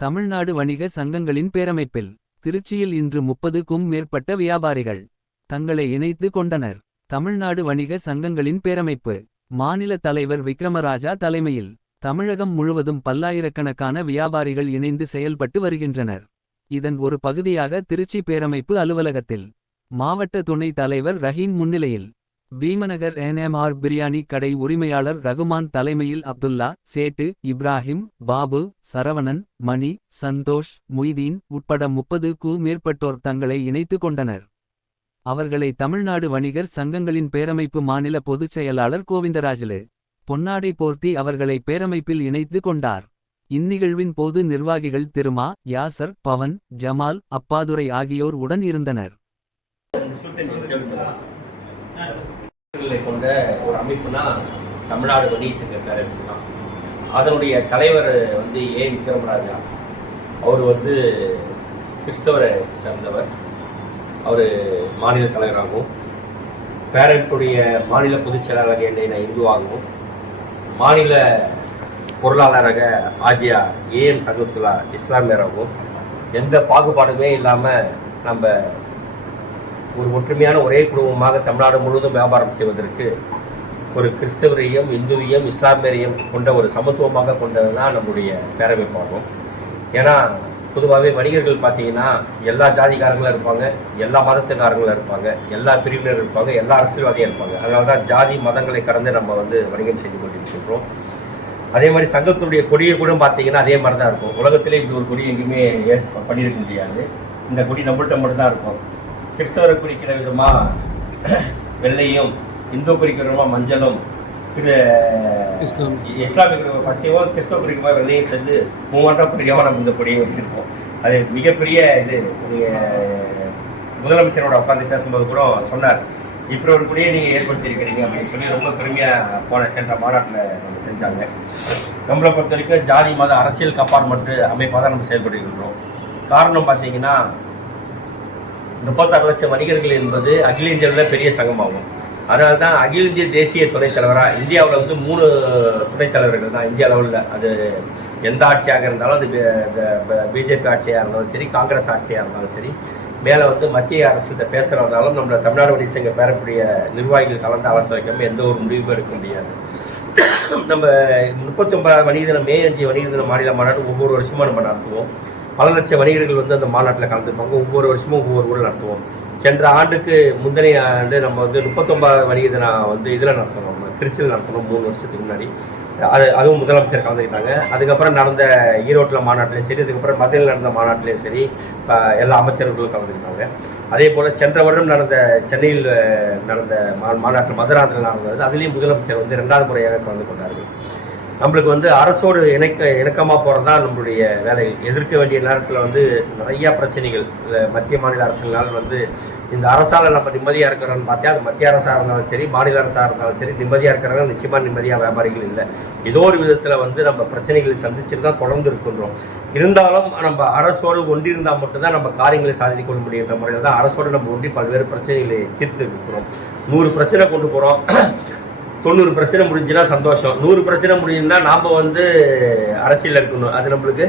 தமிழ்நாடு வணிக சங்கங்களின் பேரமைப்பில் திருச்சியில் இன்று 30க்கும் மேற்பட்ட வியாபாரிகள் தங்களை இணைத்து கொண்டனர். தமிழ்நாடு வணிக சங்கங்களின் பேரமைப்பு மாநில தலைவர் விக்ரமராஜா தலைமையில் தமிழகம் முழுவதும் பல்லாயிரக்கணக்கான வியாபாரிகள் இணைந்து செயல்பட்டு வருகின்றனர். இதன் ஒரு பகுதியாக திருச்சி பேரமைப்பு அலுவலகத்தில் மாவட்ட துணை தலைவர் ரஹீம் முன்னிலையில் பீமநகர் என்எம்ஆர் பிரியாணி கடை உரிமையாளர் ரகுமான் தலைமையில் அப்துல்லா, சேட்டு, இப்ராஹிம், பாபு, சரவணன், மணி, சந்தோஷ், முய்தீன் உட்பட 30க்கும் மேற்பட்டோர் தங்களை இணைத்து கொண்டனர். அவர்களை தமிழ்நாடு வணிகர் சங்கங்களின் பேரமைப்பு மாநில பொதுச் செயலாளர் கோவிந்தராஜலு பொன்னாடை போர்த்தி அவர்களை பேரமைப்பில் இணைத்து கொண்டார். இந்நிகழ்வின் போது நிர்வாகிகள் திருமா, யாசர், பவன், ஜமால், அப்பாதுரை ஆகியோர் உடன் இருந்தனர். கொண்ட ஒரு அமைப்புனா தமிழ்நாடு வணிக சங்க பேரமைப்பு தான். அதனுடைய தலைவர் ஏ விக்ரமராஜா. அவர் கிறிஸ்தவரை சேர்ந்தவர். அவர் மாநில தலைவராகவும் பேரமைப்புடைய மாநில பொதுச் செயலாளராக என்னை இந்துவாகவும் மாநில பொருளாளராக ஆஜியா ஏஎம் சங்கத்துல்லா இஸ்லாமியராகவும் எந்த பாகுபாடுமே இல்லாமல் நம்ம ஒரு ஒற்றுமையான ஒரே குடும்பமாக தமிழ்நாடு முழுவதும் வியாபாரம் செய்வதற்கு ஒரு கிறிஸ்தவரையும் இந்துவையும் இஸ்லாமியரையும் கொண்ட ஒரு சமத்துவமாக கொண்டது தான் நம்முடைய பேரமைப்பாகும். ஏன்னா பொதுவாகவே வணிகர்கள் பார்த்தீங்கன்னா எல்லா ஜாதிக்காரங்களும் இருப்பாங்க, எல்லா மதத்துக்காரங்களும் இருப்பாங்க, எல்லா பிரிவினரும் இருப்பாங்க, எல்லா அரசியல்வாதியும் இருப்பாங்க. அதனால தான் ஜாதி மதங்களை கடந்து நம்ம வணிகம் செய்து கொண்டிருக்கின்றோம். அதே மாதிரி சங்கத்துடைய கொடியை கூட பார்த்தீங்கன்னா அதே மாதிரி தான் இருக்கும். உலகத்திலே இந்த ஒரு கொடி எங்கேயுமே பண்ணியிருக்க முடியாது. இந்த கொடி நம்மள்கிட்ட மட்டும்தான் இருக்கும். கிறிஸ்தவரை குறிக்கிற விதமாக வெள்ளையும், இந்து குறிக்கிற விதமாக மஞ்சளும், இஸ்லாமிய பச்சையும், கிறிஸ்தவ குறிக்கிற வெள்ளையும் சேர்ந்து மூவாட்டம் குறிக்காமல் நம்ம இந்த கொடியை வச்சுருக்கோம். அது மிகப்பெரிய இது. முதலமைச்சரோட உட்காந்து பேசும்போது கூட சொன்னார், இப்படி ஒரு கொடியை நீங்கள் ஏற்படுத்தியிருக்கிறீங்க அப்படின்னு சொல்லி ரொம்ப பெருமையாக சென்ற மாநாட்டில் நம்ம செஞ்சாங்க. நம்மளை பொறுத்த வரைக்கும் ஜாதி மத அரசியலுக்கு அப்பாற்பட்டு அமைப்பாக தான் நம்ம செயல்படுகின்றோம். காரணம் பார்த்தீங்கன்னா 36 லட்சம் வணிகர்கள் என்பது அகில இந்தியாவில் பெரிய சங்கமாகும். அதனால தான் அகில இந்திய தேசிய துணைத் தலைவராக இந்தியாவில் 3 துணைத் தலைவர்கள் தான் இந்திய அளவில். அது எந்த ஆட்சியாக இருந்தாலும், அது பிஜேபி ஆட்சியாக இருந்தாலும் சரி, காங்கிரஸ் ஆட்சியாக இருந்தாலும் சரி, மேலே மத்திய அரசு பேசுகிறதாலும் நம்மளோட தமிழ்நாடு வணிக சங்க பேரக்கூடிய நிர்வாகிகள் கலந்து ஆலோசனை வைக்காமல் எந்த ஒரு முடிவும் எடுக்க முடியாது. நம்ம 39 வணிக தினம், மே 5 வணிக தினம் மாநில மாநாடு ஒவ்வொரு வருஷமும் நம்ம நடத்துவோம். பல லட்சம் வணிகர்கள் அந்த மாநாட்டில் கலந்துருப்பாங்க. ஒவ்வொரு வருஷமும் ஒவ்வொரு ஊரில் நடத்துவோம். சென்ற ஆண்டுக்கு முந்தைய ஆண்டு நம்ம 39 வணிக தினம் இதில் நடத்தணும், நம்ம திருச்சியில் நடத்தணும் 3 வருஷத்துக்கு முன்னாடி. அதுவும் முதலமைச்சர் கலந்துக்கிட்டாங்க. அதுக்கப்புறம் நடந்த ஈரோட்டில் மாநாட்டிலையும் சரி, அதுக்கப்புறம் மதுரையில் நடந்த மாநாட்டிலையும் சரி, எல்லா அமைச்சர்களும் கலந்துக்கிட்டாங்க. அதே போல் சென்ற வருடம் நடந்த சென்னையில் நடந்த மாநாட்டில் மதுராந்தில் நடந்தது. அதுலேயும் முதலமைச்சர் 2வது முறையாக கலந்து கொண்டார்கள். நம்மளுக்கு அரசோடு இணக்கமாக போகிறது தான் நம்மளுடைய வேலை. எதிர்க்க வேண்டிய நேரத்தில் நிறையா பிரச்சனைகள் மத்திய மாநில அரசுகளால் இந்த அரசால் நம்ம நிம்மதியாக இருக்கிறோன்னு பார்த்தா, அது மத்திய அரசாக இருந்தாலும் சரி, மாநில அரசாக இருந்தாலும் சரி, நிம்மதியாக இருக்கிறவங்க நிச்சயமாக நிம்மதியாக வியாபாரிகள் இல்லை. ஏதோ ஒரு விதத்தில் நம்ம பிரச்சனைகளை சந்திச்சுட்டு தான் தொடர்ந்து இருக்கின்றோம். இருந்தாலும் நம்ம அரசோடு ஒன்றிருந்தால் மட்டும்தான் நம்ம காரியங்களை சாதித்து கொள்ள முடியுன்ற முறையில் தான் அரசோடு நம்ம ஒன்றி பல்வேறு பிரச்சனைகளை தீர்த்து இருக்கிறோம். 100 பிரச்சனை கொண்டு போகிறோம், 90 பிரச்சனை முடிஞ்சுன்னா சந்தோஷம். 100 பிரச்சனை முடிஞ்சுன்னா நாம் அரசியலில் இருக்கணும், அது நம்மளுக்கு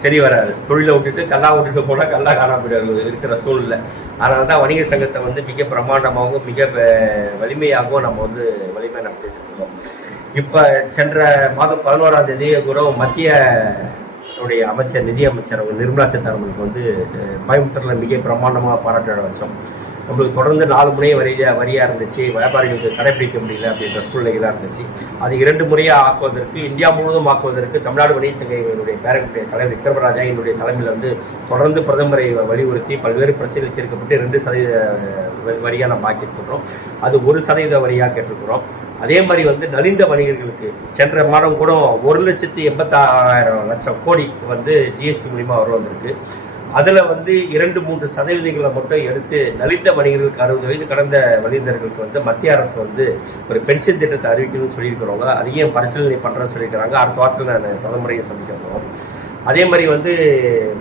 சரி வராது. தொழிலை விட்டுட்டு கல்லா விட்டுட்டு போனால் கல்லா காணாமல் இருக்கிற சூழ்நிலை. அதனால தான் வணிக சங்கத்தை மிக பிரமாண்டமாகவும் மிக வலிமையாகவும் நம்ம வலிமை நடத்திட்டு இருக்கோம். இப்போ சென்ற மாதம் 11ஆம் தேதி கூட மத்திய அமைச்சர், நிதி அமைச்சர் நிர்மலா சீதாராமனுக்கு கோயம்புத்தூரில் மிக பிரமாண்டமாக பாராட்டு வச்சோம். நம்மளுக்கு தொடர்ந்து 4 முறை வரியாக இருந்துச்சு, வியாபாரிகளுக்கு கடைபிடிக்க முடியல அப்படின்ற சூழ்நிலைகளாக இருந்துச்சு. அது 2 முறையாக ஆக்குவதற்கு, இந்தியா முழுவதும் ஆக்குவதற்கு தமிழ்நாடு வணிக சங்கங்களுடைய பேரவையுடைய தலைவர் விக்ரமராஜா என்னுடைய தலைமையில் தொடர்ந்து பிரதமரை வலியுறுத்தி பல்வேறு பிரச்சனைகள் தீர்க்கப்பட்டு 2% வரியாக நம்ம ஆக்கியிருக்கிறோம். அது 1% வரியாக கேட்டிருக்கிறோம். அதே மாதிரி நலிந்த வணிகர்களுக்கு சென்ற மாதம் கூட 1,86,000 கோடி ஜிஎஸ்டி மூலிமா வந்திருக்கு. அதில் 2-3 சதவீதங்களை மட்டும் எடுத்து நலிந்த வணிகர்களுக்கு 60 வயது கடந்த வணிகர்களுக்கு மத்திய அரசு ஒரு பென்ஷன் திட்டத்தை அறிவிக்கணும்னு சொல்லியிருக்கிறவங்க. அதையும் பரிசீலனை பண்ணுறேன்னு சொல்லியிருக்கிறாங்க. அடுத்த வாரத்தில் நான் பிரதமரையும் சந்திக்க போகிறோம். அதே மாதிரி வந்து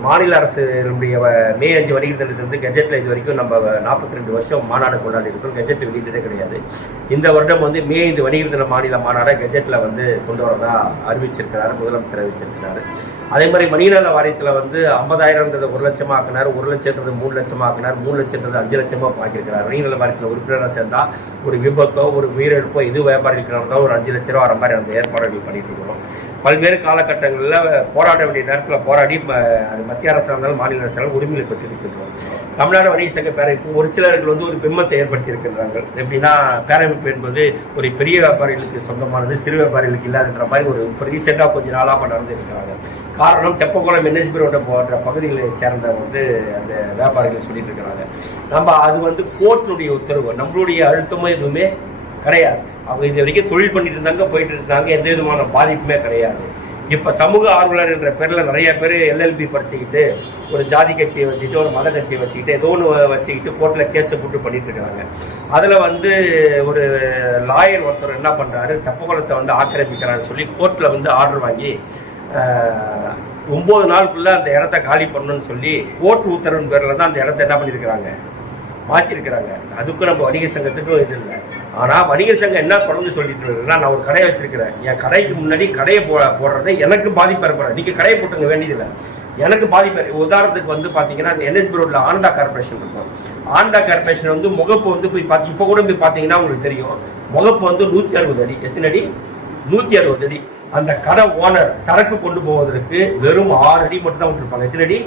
மாநில அரசுடைய மே 5 வணிகர் தினத்திலிருந்து கெஜெட்டில் இது வரைக்கும் நம்ம 42 வருஷம் மாநாடு கொண்டாடி இருக்கோம். கெஜெட் வெளியிட்டதே கிடையாது. இந்த வருடம் வந்து மே 5 வணிகர் தின மாநில மாநாடை கெஜெட்டில் வந்து கொண்டு வரதா அறிவிச்சிருக்கிறார், முதலமைச்சர் அறிவிச்சிருக்கிறார். அதே மாதிரி வணிகநல வாரியத்தில் வந்து 50,000 1 லட்சமாக ஆக்கினார், 1 லட்சம்ன்றது 3 லட்சமாக ஆக்கினார், 3 லட்சம்ன்றது 5 லட்சமாக ஆக்கியிருக்கிறார். வணிகநல வாரியத்தில் உறுப்பினராக சேர்ந்தால் ஒரு விபத்தோ ஒரு உயிரிழப்போ எது வியாபாரிகளுக்கு நடந்தால் ஒரு 5 லட்ச ரூபா வர மாதிரி அந்த ஏற்பாடுகள் பண்ணிட்டு இருக்கிறோம். பல்வேறு காலகட்டங்களில் போராட வேண்டிய நேரத்தில் போராடி அது மத்திய அரசாக இருந்தாலும் மாநில அரசாலும் உரிமையை பெற்றிருக்கின்றோம். தமிழ்நாடு வணிக சங்க பேரமைப்பு ஒரு சிலர்கள் வந்து ஒரு பிம்பத்தை ஏற்படுத்தி இருக்கின்றார்கள். எப்படின்னா பேரமைப்பு என்பது ஒரு பெரிய வியாபாரிகளுக்கு சொந்தமானது, சிறு வியாபாரிகளுக்கு இல்லாதுன்ற மாதிரி ஒரு இப்போ ரீசெண்டாக கொஞ்சம் நாளாக நடந்துருக்கிறாங்க. காரணம் தெப்பக்குளம் NSB ரோட்டை போன்ற பகுதிகளை சேர்ந்த வந்து அந்த வியாபாரிகள் சொல்லிட்டு இருக்கிறாங்க. நம்ம அது வந்து கோர்ட்டினுடைய உத்தரவு, நம்மளுடைய அழுத்தமும் எதுவுமே கிடையாது. அவங்க இது வரைக்கும் தொழில் பண்ணிட்டு இருந்தாங்க, போயிட்டு இருந்தாங்க, எந்த விதமான பாதிப்புமே கிடையாது. இப்போ சமூக ஆர்வலர் என்ற பேரில் நிறைய பேர் LLB படிச்சுக்கிட்டு ஒரு ஜாதி கட்சியை வச்சுக்கிட்டு ஒரு மத கட்சியை வச்சுக்கிட்டு ஏதோ ஒன்று வச்சுக்கிட்டு கோர்ட்டில் கேஸை போட்டு பண்ணிட்டு இருக்கிறாங்க. அதில் வந்து ஒரு லாயர் ஒருத்தர் என்ன பண்ணுறாரு, தெப்பக்குளத்தை வந்து ஆக்கிரமிக்கிறான்னு சொல்லி கோர்ட்டில் வந்து ஆர்டர் வாங்கி 9 நாளுக்குள்ளே அந்த இடத்த காலி பண்ணணும்னு சொல்லி கோர்ட் உத்தரவின் பேரில் தான் அந்த இடத்த என்ன பண்ணியிருக்கிறாங்க, மாற்றிருக்கிறாங்க. அதுக்கும் நம்ம வணிகர் சங்கத்துக்கும் இது இல்லை. ஆனால் வணிகர் சங்கம் என்ன தொடர்ந்து சொல்லிட்டு இருக்குன்னா, நான் ஒரு கடையை வச்சிருக்கிறேன், என் கடைக்கு முன்னாடி கடையை போடுறது எனக்கு பாதிப்பு ஏற்படும், நீங்கள் கடையை போட்டுங்க வேண்டியதில்லை, எனக்கு பாதிப்பு. உதாரணத்துக்கு வந்து பார்த்தீங்கன்னா அந்த NSB ரோட்டில் ஆனந்தா கார்பரேஷன் இருக்கும். ஆனந்தா கார்பரேஷன் வந்து முகப்பு வந்து போய் பார்த்து இப்போ கூட போய் பார்த்தீங்கன்னா உங்களுக்கு தெரியும், முகப்பு வந்து 160 அடி. எத்தனை அடி? 160 அடி. அந்த கடை ஓனர் சரக்கு கொண்டு போவதற்கு வெறும் 6 அடி மட்டும் தான் விட்டுருப்பாங்க. எத்தனை அடி?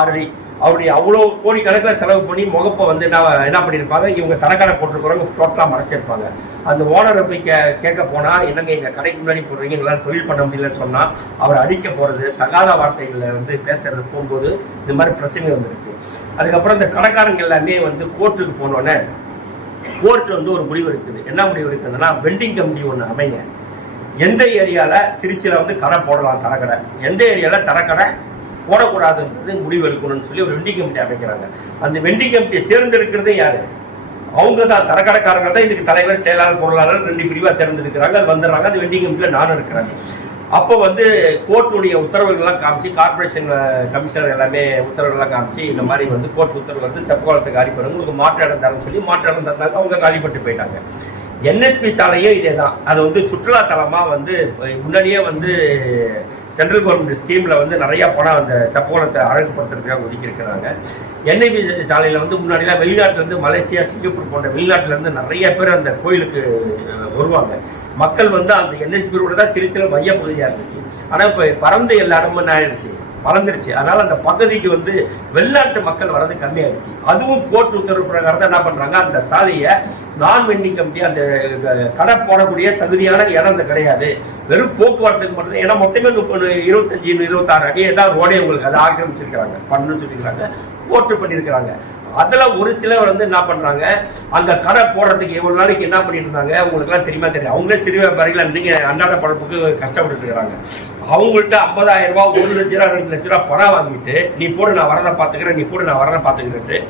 6 அடி. அவருடைய அவ்வளோ கோடி கணக்கில் செலவு பண்ணி முகப்பை வந்து என்ன பண்ணியிருப்பாங்க, இவங்க தரக்கடை போட்டிருக்கிறவங்க டோட்டலாக மறைச்சிருப்பாங்க. அந்த ஓனரை போய் கேட்க போனால், என்னங்க எங்கள் கடைக்கு முன்னாடி போடுறீங்க, எங்களால் தொழில் பண்ண முடியலன்னு சொன்னால் அவர் அடிக்க போகிறது, தகாத வார்த்தைகளில் வந்து பேசுறது போகும்போது இந்த மாதிரி பிரச்சனை வந்துருக்கு. அதுக்கப்புறம் இந்த கடைக்காரங்க எல்லாமே வந்து கோர்ட்டுக்கு போனோன்னே கோர்ட் வந்து ஒரு முடிவு இருக்குது. என்ன முடிவு இருக்குதுன்னா, வெண்டிங் கமிட்டி ஒன்று அமைங்க. எந்த ஏரியாவில் திருச்சியில் வந்து கடை போடலாம் தரக்கடை, எந்த ஏரியாவில் தரக்கடை போடக்கூடாதுன்றது முடிவு எடுக்கணும்னு சொல்லி ஒரு வெண்டிங் கமிட்டி அமைக்கிறாங்க. அந்த வெண்டிங் கமிட்டியை தேர்ந்தெடுக்கிறதே யாரு? அவங்க தான், தரக்கடைக்காரங்க தான் இதுக்கு தலைவர், செயலாளர், பொருளாளர் 2 பிரிவாக தேர்ந்தெடுக்கிறாங்க. அது வந்துடுறாங்க. அந்த வெண்டிங் கமிட்டியில் நானும் இருக்கிறேன். அப்போ வந்து கோர்ட்டுடைய உத்தரவுகள்லாம் காமிச்சு, கார்பரேஷன் கமிஷனர் எல்லாமே உத்தரவுகள்லாம் காமிச்சு, இந்த மாதிரி வந்து கோர்ட் உத்தரவு வந்து தெப்பக்குளத்தை காலி பண்ணுங்க, உங்களுக்கு மாற்று இடம் தரேன்னு சொல்லி மாற்று இடம் தந்தாங்க. அவங்க காலிப்பட்டு போயிட்டாங்க. NSB சாலையும் இதே தான். அது வந்து சுற்றுலாத்தலமாக வந்து முன்னாடியே வந்து சென்ட்ரல் கவர்மெண்ட் ஸ்கீமில் வந்து நிறையா பணம் அந்த தெப்பக்குளத்தை அழகுபடுத்துறதுக்காக ஒதுக்கியிருக்கிறாங்க. NIB சாலையில் வந்து முன்னாடிலாம் வெளிநாட்டிலேருந்து மலேசியா, சிங்கப்பூர் போன்ற வெளிநாட்டிலேருந்து நிறைய பேர் அந்த கோயிலுக்கு வருவாங்க. மக்கள் வந்து அந்த NSB ரோடு தான் திருச்சியில் மையப்பகுதியாக இருந்துச்சு. ஆனால் இப்போ பறந்து எல்லா இடமும் என்ன ஆயிடுச்சு, வளர்ந்துருச்சு. அதனால அந்த பகுதிக்கு வந்து வெளிநாட்டு மக்கள் வர்றது கம்மியாயிடுச்சு. அதுவும் கோர்ட் உத்தரவு பிரகாரம் தான் என்ன பண்றாங்க, அந்த சாலையை நான் வெண்டிங் கமிட்டி அந்த கடை போடக்கூடிய தகுதியான இடம் கிடையாது, வெறும் போக்குவரத்துக்கு மட்டும். ஏன்னா மொத்தமே 25 26 அடி ஏதாவது ரோடே உங்களுக்கு அதை ஆக்கிரமிச்சிருக்கிறாங்க, பண்ணணும்னு சொல்லியிருக்காங்க, கோர்ட்டு பண்ணியிருக்கிறாங்க. அதுல ஒரு சிலர் வந்து என்ன பண்றாங்க, அங்க கடை போடுறதுக்கு எவ்வளவு நாளைக்கு என்ன பண்ணிட்டு இருந்தாங்க உங்களுக்கு எல்லாம் தெரியுமா தெரியும். அவங்களே சிறு வியாபாரிகள் நீங்க அன்றாட பழப்புக்கு கஷ்டப்பட்டு இருக்கிறாங்க. அவங்கள்ட்ட 50,000 ரூபாய், 1 லட்ச ரூபா, 2 லட்ச ரூபாய் பணம் வாங்கிட்டு, நீ போடு நான் வரதை பாத்துக்கிறேன், நீ போடு நான் வரதை பாத்துக்கிறேன்,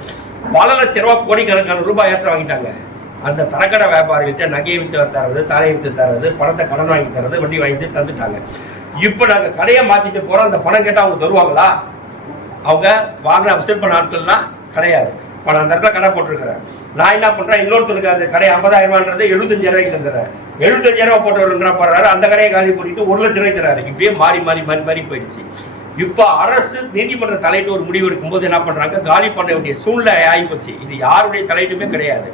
பல லட்ச ரூபாய் கோடிக்கணக்கான ரூபாய் ஏற்ற வாங்கிட்டாங்க. அந்த தரக்கடை வியாபாரிகிட்ட நகையை வித்து தர்றது, தாரையை வித்து தர்றது, பணத்தை கடன் வாங்கி தர்றது, வண்டி வாங்கிட்டு தந்துட்டாங்க. இப்ப நாங்க கடையை மாத்திட்டு போறோம், அந்த பணம் கேட்டா அவங்க தருவாங்களா? அவங்க வாங்கின விசிட் பண்ண ஆட்கள்லாம் கிடையாது. இப்போ நான் அந்த இடத்துல கடை போட்டிருக்கிறேன், நான் என்ன பண்றேன், இன்னொருத்தருக்கு அந்த கடை 50,000 ரூபான்றது 75,000 ரூபாய்க்கு தந்துடுறேன். 75,000 ரூபாய் போட்டு போடுறாரு, அந்த கடையை காலி பண்ணிட்டு 1 லட்ச ரூபாய்க்கு தராரு. இப்படியே மாறி மாறி மாறி மாறி போயிடுச்சு. இப்போ அரசு நீதிமன்ற தலையிட்டு ஒரு முடிவு எடுக்கும்போது என்ன பண்றாங்க, காலி பண்ண வேண்டிய சூழ்நிலை ஆகிப்போச்சு. இது யாருடைய தலையிட்டுமே கிடையாது.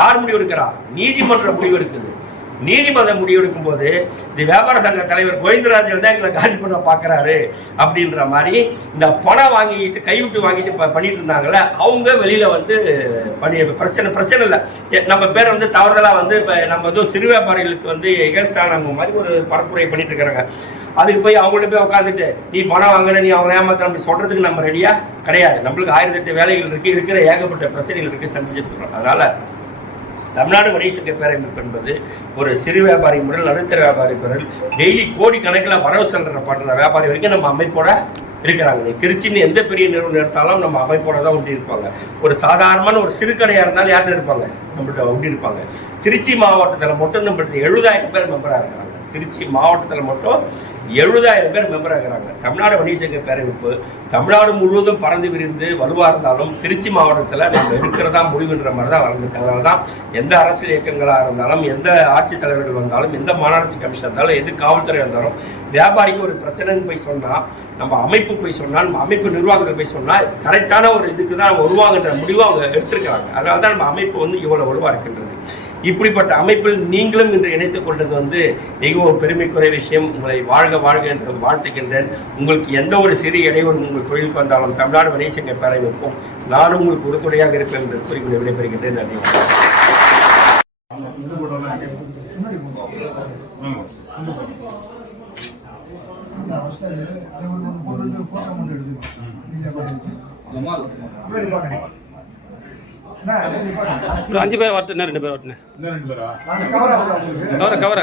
யார் முடிவு எடுக்கிறா? நீதிமன்ற முடிவு எடுக்குது. நீதிமன்றம் முடிவெடுக்கும் போது இந்த வியாபார சங்க தலைவர் கோவிந்தராஜன் தான் எங்களை காலி பண்ண பார்க்குறாரு அப்படின்ற மாதிரி இந்த பணம் வாங்கிட்டு கைவிட்டு வாங்கிட்டு பண்ணிட்டு இருந்தாங்கல்ல, அவங்க வெளியில வந்து பிரச்சனை இல்லை. நம்ம பேர் வந்து தவறுதலாக வந்து இப்போ நம்ம ஏதோ சிறு வியாபாரிகளுக்கு வந்து எகென்ஸ்டானவங்க மாதிரி ஒரு பரப்புரை பண்ணிட்டு இருக்கிறாங்க. அதுக்கு போய் அவங்கள்ட்ட போய் உட்காந்துட்டு நீ பணம் வாங்கின, நீ அவங்க ஏமாத்த அப்படி சொல்றதுக்கு நம்ம ரெடியா கிடையாது. நம்மளுக்கு 1008 வேலைகள் இருக்கு, இருக்கிற ஏகப்பட்ட பிரச்சனைகள் இருக்கு, சந்திச்சுட்டு இருக்கிறோம். அதனால தமிழ்நாடு வணிக சங்க பேரமைப்பு என்பது ஒரு சிறு வியாபாரி முதல் நடுத்தர வியாபாரி முதல் டெய்லி கோடி கணக்கில் வரவு செல்ற பண்ற வியாபாரி வரைக்கும் நம்ம அமைப்போட இருக்கிறாங்க. திருச்சின்னு எந்த பெரிய நிறுவனம் எடுத்தாலும் நம்ம அமைப்போட தான் ஒட்டி இருப்பாங்க. ஒரு சாதாரணமான ஒரு சிறு கடையாக இருந்தாலும் யார்கிட்ட இருப்பாங்க, நம்மள்கிட்ட ஒட்டி இருப்பாங்க. திருச்சி மாவட்டத்தில் மட்டும் நம்மளுக்கு 70,000 பேர் மெம்பராக இருக்கிறாங்க. திருச்சி மாவட்டத்தில் மட்டும் 70,000 பேர் மெம்பர் ஆகிறாங்க. தமிழ்நாடு வணிக சங்க பேரமைப்பு தமிழ்நாடு முழுவதும் பறந்து விரிந்து வலுவாக இருந்தாலும் திருச்சி மாவட்டத்தில் நம்ம இருக்கிறதா முடிவுன்ற மாதிரி தான் வளர்ந்துருக்கு. அதனால தான் எந்த அரசியல் இயக்கங்களாக இருந்தாலும், எந்த ஆட்சித் தலைவர்கள் வந்தாலும், எந்த மாநகராட்சி கமிஷன் இருந்தாலும், எது காவல்துறை வந்தாலும், வியாபாரிக்கு ஒரு பிரச்சனைன்னு போய் சொன்னால், நம்ம அமைப்பு போய் சொன்னால், நம்ம அமைப்பு நிர்வாகத்தில் போய் சொன்னால் கரெக்டான ஒரு இதுக்கு தான் வருவாங்கன்ற முடிவு அவங்க எடுத்திருக்காங்க. அதனால தான் நம்ம அமைப்பு இவ்வளோ வலுவாக இருக்கின்றது. இப்படிப்பட்ட அமைப்பில் நீங்களும் இன்று இணைத்துக் கொண்டது மிகவும் பெருமைக்குரிய விஷயம். உங்களை வாழ்க வாழ்க என்று வாழ்த்துகின்றேன். உங்களுக்கு எந்த ஒரு சிறிய இடைவெளி உங்கள் தொழிலுக்கு வந்தாலும் தமிழ்நாடு வணிக சங்க பேரமைப்பும் நானும் உங்களுக்கு உறுதுணையாக இருப்பேன் என்று கூறி விடைபெறுகின்றேன். நன்றி. ஒரு 5 பேர் வரட்டு, 2 பேர் வரட்டு. கவரா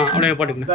அப்படியே பாட்டுங்க.